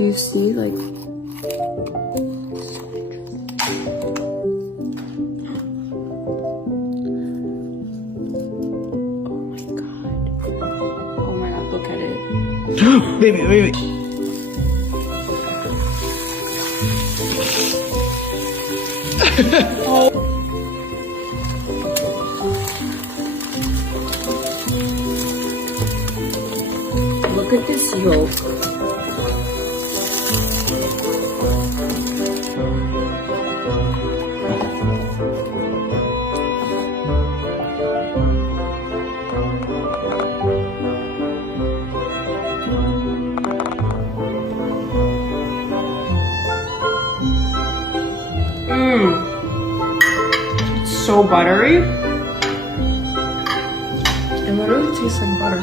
Do you see, like... Oh my god, look at it. Baby, baby. Look at this yolk. It's so buttery. It literally tastes like butter.